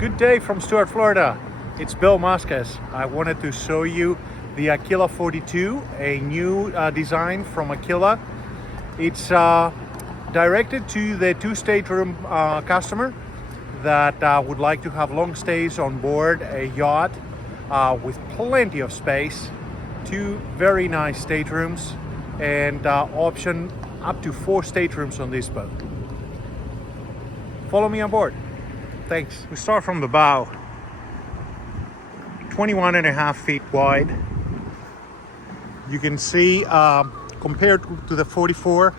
Good day from Stuart, Florida. It's Bill Masquez. I wanted to show you the Aquila 42, a new design from Aquila. It's directed to the two-stateroom customer that would like to have long stays on board a yacht with plenty of space, two very nice staterooms, and option up to 4 staterooms on this boat. Follow me on board. Thanks. We start from the bow. 21.5 feet wide. You can see compared to the 44,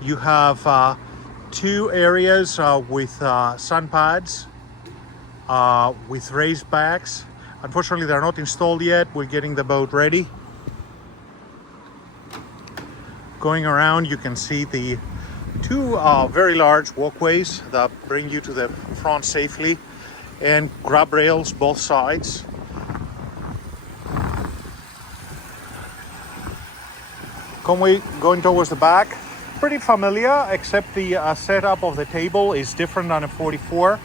you have 2 areas with sun pads with raised backs. Unfortunately, they're not installed yet. We're getting the boat ready. Going around, you can see the 2 very large walkways that bring you to the front safely, and grab rails both sides. Going towards the back, pretty familiar, except the setup of the table is different than a 44.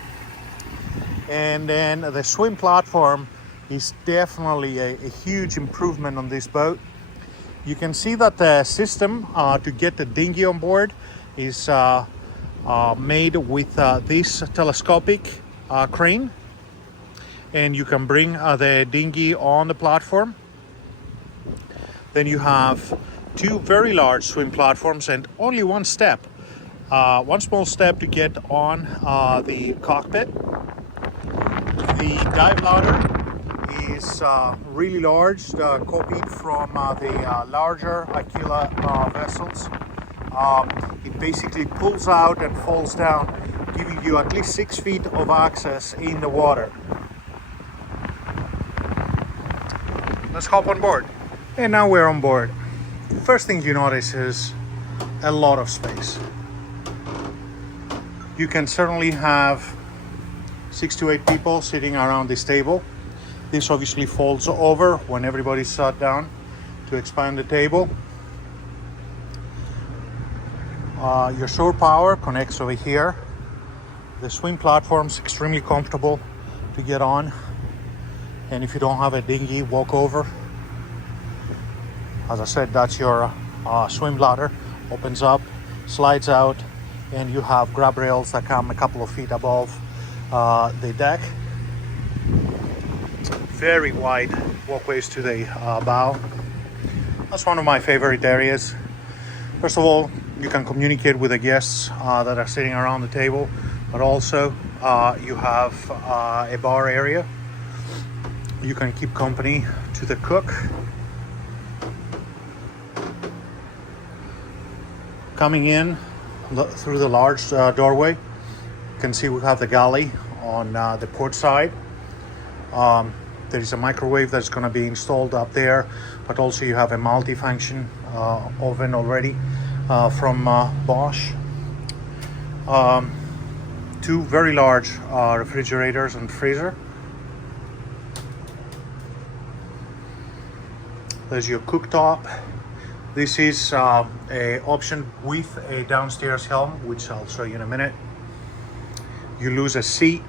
And then the swim platform is definitely a huge improvement on this boat. You can see that the system to get the dinghy on board is made with this telescopic crane, and you can bring the dinghy on the platform. Then you have 2 very large swim platforms and only one small step to get on the cockpit. The dive ladder is really large, copied from the larger Aquila vessels. It basically pulls out and falls down, giving you at least 6 feet of access in the water. Let's hop on board. And now we're on board. First thing you notice is a lot of space. You can certainly have 6 to 8 people sitting around this table. This obviously folds over when everybody's sat down to expand the table. Your shore power connects over here. The swim platform's extremely comfortable to get on, and if you don't have a dinghy, walk over. As I said, that's your swim ladder. Opens up, slides out, and you have grab rails that come a couple of feet above the deck. Very wide walkways to the bow. That's one of my favorite areas. First of all, you can communicate with the guests that are sitting around the table, but also you have a bar area. You can keep company to the cook. Coming in through the large doorway, you can see we have the galley on the port side. There is a microwave that's going to be installed up there, but also you have a multi-function oven already from Bosch. 2 very large refrigerators and freezer. There's your cooktop. This is a option with a downstairs helm, which I'll show you in a minute. You lose a seat,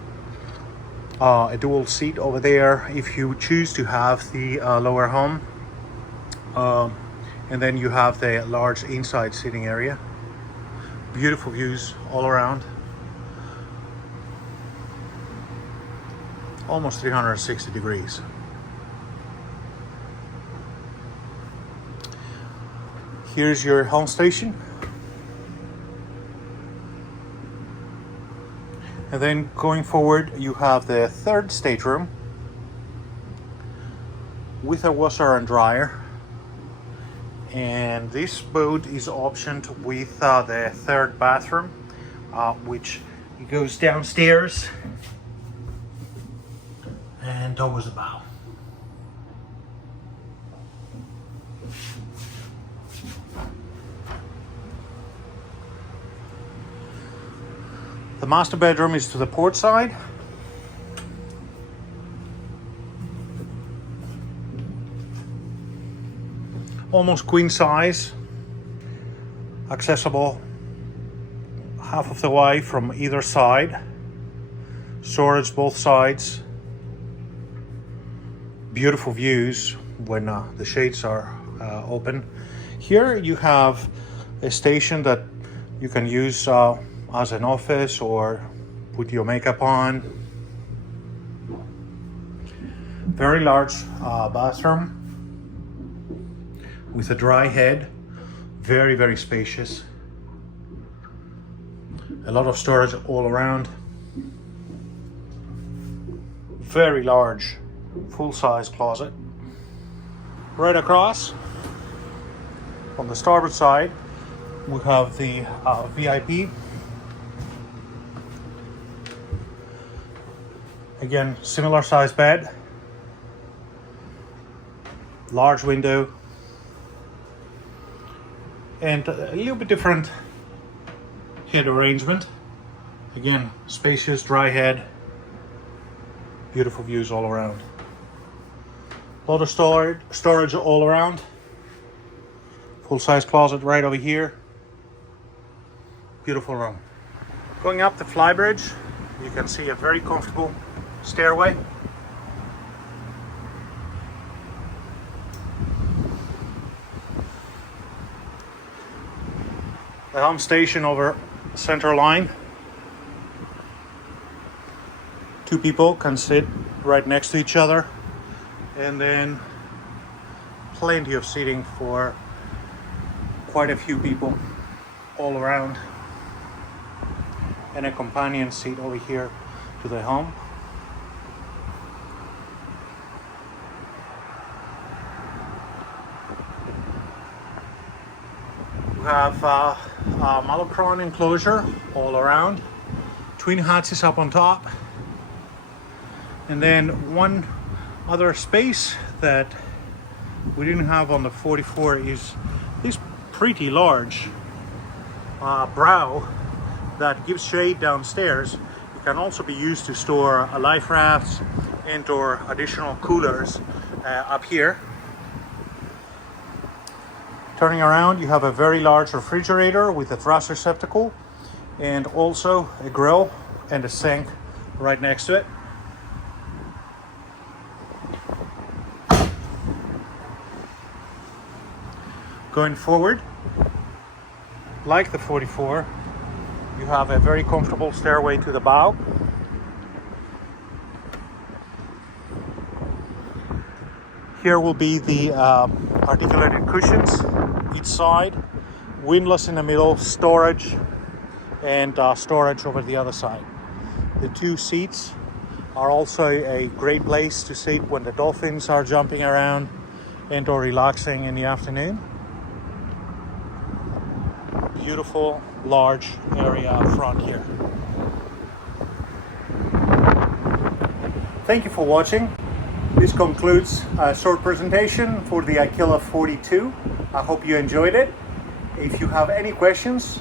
a dual seat over there if you choose to have the lower helm. And then you have the large inside sitting area. Beautiful views all around. Almost 360 degrees. Here's your helm station. And then going forward, you have the 3rd stateroom with a washer and dryer. And this boat is optioned with the 3rd bathroom, which goes downstairs and towards the bow. The master bedroom is to the port side. Almost queen size, accessible half of the way from either side. storage both sides. Beautiful views when the shades are open. Here you have a station that you can use as an office or put your makeup on. Very large bathroom with a dry head. Very, very spacious. A lot of storage all around. Very large, full-size closet. Right across, on the starboard side, we have the VIP. Again, similar size bed. Large window. And a little bit different head arrangement. Again, spacious, dry head. Beautiful views all around. A lot of storage all around. Full-size closet right over here. Beautiful room. Going up the Flybridge, you can see a very comfortable stairway. The helm station over center line. Two people can sit right next to each other, and then plenty of seating for quite a few people all around, and a companion seat over here to the helm. We have a Malacron enclosure all around, twin hatches up on top, and then one other space that we didn't have on the 44 is this pretty large brow that gives shade downstairs. It can also be used to store life rafts and or additional coolers up here. Turning around, you have a very large refrigerator with a trash receptacle and also a grill and a sink right next to it. Going forward, like the 44, you have a very comfortable stairway to the bow. Here will be the articulated cushions each side, windlass in the middle, storage, and storage over the other side. The two seats are also a great place to sit when the dolphins are jumping around and or relaxing in the afternoon. Beautiful large area up front here. Thank you for watching. This concludes a short presentation for the Aquila 42. I hope you enjoyed it. If you have any questions,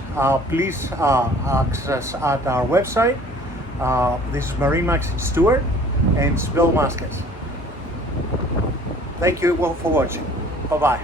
please access at our website. This is MarineMax in Stuart and Spill Muskets. Thank you all for watching. Bye-bye.